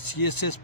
CSS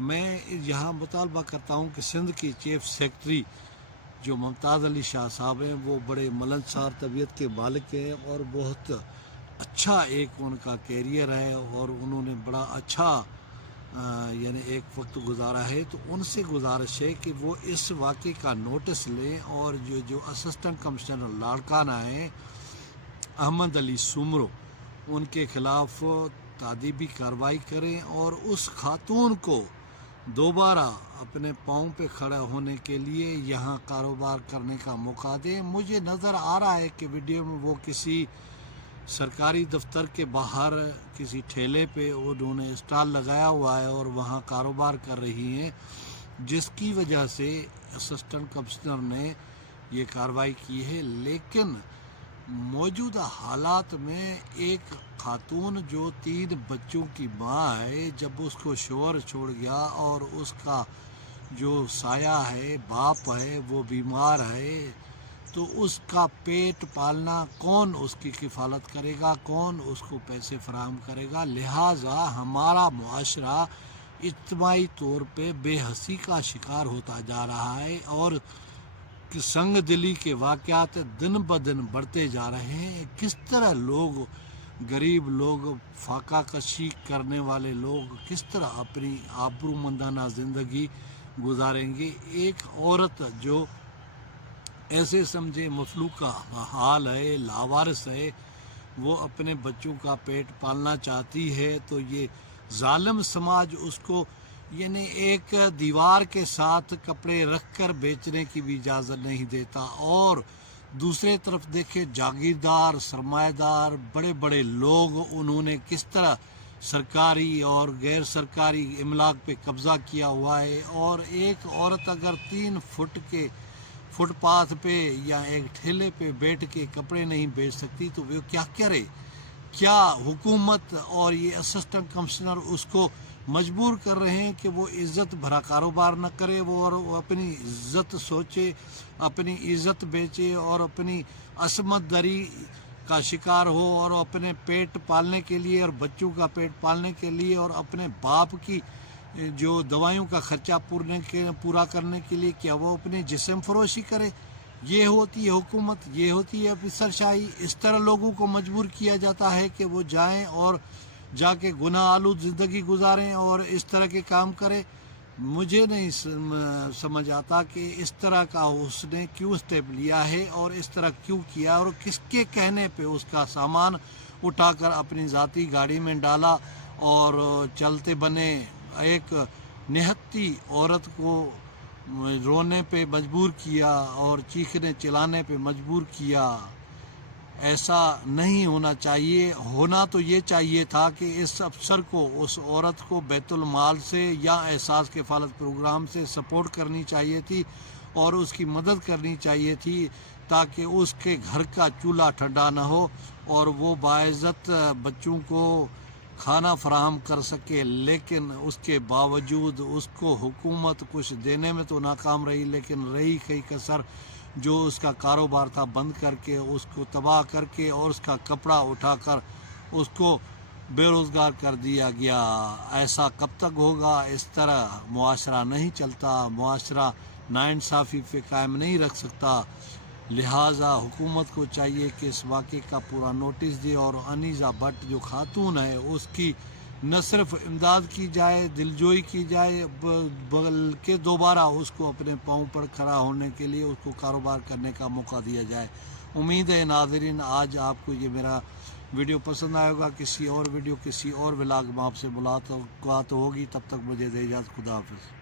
میں یہاں مطالبہ کرتا ہوں کہ سندھ کی چیف سیکرٹری جو ممتاز علی شاہ صاحب ہیں وہ بڑے ملنسار طبیعت کے مالک ہیں اور بہت اچھا ایک ان کا کیریئر ہے اور انہوں نے بڑا اچھا یعنی ایک وقت گزارا ہے، تو ان سے گزارش ہے کہ وہ اس واقعے کا نوٹس لیں اور جو اسسٹنٹ کمشنر لاڑکانہ ہیں احمد علی سمرو ان کے خلاف تادیبی کارروائی کریں اور اس خاتون کو دوبارہ اپنے پاؤں پہ کھڑا ہونے کے لیے یہاں کاروبار کرنے کا موقع دیں۔ مجھے نظر آ رہا ہے کہ ویڈیو میں وہ کسی سرکاری دفتر کے باہر کسی ٹھیلے پہ انہوں نے اسٹال لگایا ہوا ہے اور وہاں کاروبار کر رہی ہیں، جس کی وجہ سے اسسٹنٹ کمشنر نے یہ کارروائی کی ہے۔ لیکن موجودہ حالات میں ایک خاتون جو 3 بچوں کی ماں ہے، جب اس کو شوہر چھوڑ گیا اور اس کا جو سایہ ہے باپ ہے وہ بیمار ہے، تو اس کا پیٹ پالنا کون اس کی کفالت کرے گا، کون اس کو پیسے فراہم کرے گا؟ لہٰذا ہمارا معاشرہ اجتماعی طور پہ بے حسی کا شکار ہوتا جا رہا ہے اور سنگ دلی کے واقعات دن بدن بڑھتے جا رہے ہیں۔ کس طرح لوگ، غریب لوگ، فاقہ کشی کرنے والے لوگ کس طرح اپنی آبرومندانہ زندگی گزاریں گے؟ ایک عورت جو ایسے سمجھے مفلوکہ حال ہے، لاوارث ہے، وہ اپنے بچوں کا پیٹ پالنا چاہتی ہے، تو یہ ظالم سماج اس کو یعنی ایک دیوار کے ساتھ کپڑے رکھ کر بیچنے کی بھی اجازت نہیں دیتا۔ اور دوسرے طرف دیکھیں جاگیردار، سرمایہ دار، بڑے بڑے لوگ انہوں نے کس طرح سرکاری اور غیر سرکاری املاک پہ قبضہ کیا ہوا ہے، اور ایک عورت اگر 3 فٹ کے فٹ پاتھ پہ یا ایک ٹھیلے پہ بیٹھ کے کپڑے نہیں بیچ سکتی تو وہ کیا کرے؟ کیا حکومت اور یہ اسسٹنٹ کمشنر اس کو مجبور کر رہے ہیں کہ وہ عزت بھرا کاروبار نہ کرے، وہ اپنی عزت سوچے، اپنی عزت بیچے اور اپنی عصمت دری کا شکار ہو اور اپنے پیٹ پالنے کے لیے اور بچوں کا پیٹ پالنے کے لیے اور اپنے باپ کی جو دوائیوں کا خرچہ پورا کرنے کے لیے کیا وہ اپنی جسم فروشی کرے؟ یہ ہوتی ہے حکومت، یہ ہوتی ہے افسر شاہی۔ اس طرح لوگوں کو مجبور کیا جاتا ہے کہ وہ جائیں اور جا کے گناہ آلود زندگی گزاریں اور اس طرح کے کام کریں۔ مجھے نہیں سمجھ آتا کہ اس طرح کا اس نے کیوں اسٹیپ لیا ہے اور اس طرح کیوں کیا، اور کس کے کہنے پہ اس کا سامان اٹھا کر اپنی ذاتی گاڑی میں ڈالا اور چلتے بنے ایک نہتی عورت کو رونے پہ مجبور کیا اور چیخنے چلانے پہ مجبور کیا۔ ایسا نہیں ہونا چاہیے۔ ہونا تو یہ چاہیے تھا کہ اس افسر کو، اس عورت کو بیت المال سے یا احساس کفالت پروگرام سے سپورٹ کرنی چاہیے تھی اور اس کی مدد کرنی چاہیے تھی تاکہ اس کے گھر کا چولہا ٹھنڈا نہ ہو اور وہ باعزت بچوں کو کھانا فراہم کر سکے۔ لیکن اس کے باوجود اس کو حکومت کچھ دینے میں تو ناکام رہی، لیکن رہی کئی کسر جو اس کا کاروبار تھا بند کر کے، اس کو تباہ کر کے اور اس کا کپڑا اٹھا کر اس کو بے روزگار کر دیا گیا۔ ایسا کب تک ہوگا؟ اس طرح معاشرہ نہیں چلتا، معاشرہ ناانصافی پہ قائم نہیں رکھ سکتا۔ لہٰذا حکومت کو چاہیے کہ اس واقعے کا پورا نوٹس دے اور انیزہ بٹ جو خاتون ہے اس کی نہ صرف امداد کی جائے، دلجوئی کی جائے، بلکہ دوبارہ اس کو اپنے پاؤں پر کھڑا ہونے کے لیے اس کو کاروبار کرنے کا موقع دیا جائے۔ امید ہے ناظرین آج آپ کو یہ میرا ویڈیو پسند آئے گا۔ کسی اور ویڈیو، کسی اور ولاگ میں آپ سے ملاقات ہوگی، تب تک مجھے دے اجازت۔ خدا حافظ۔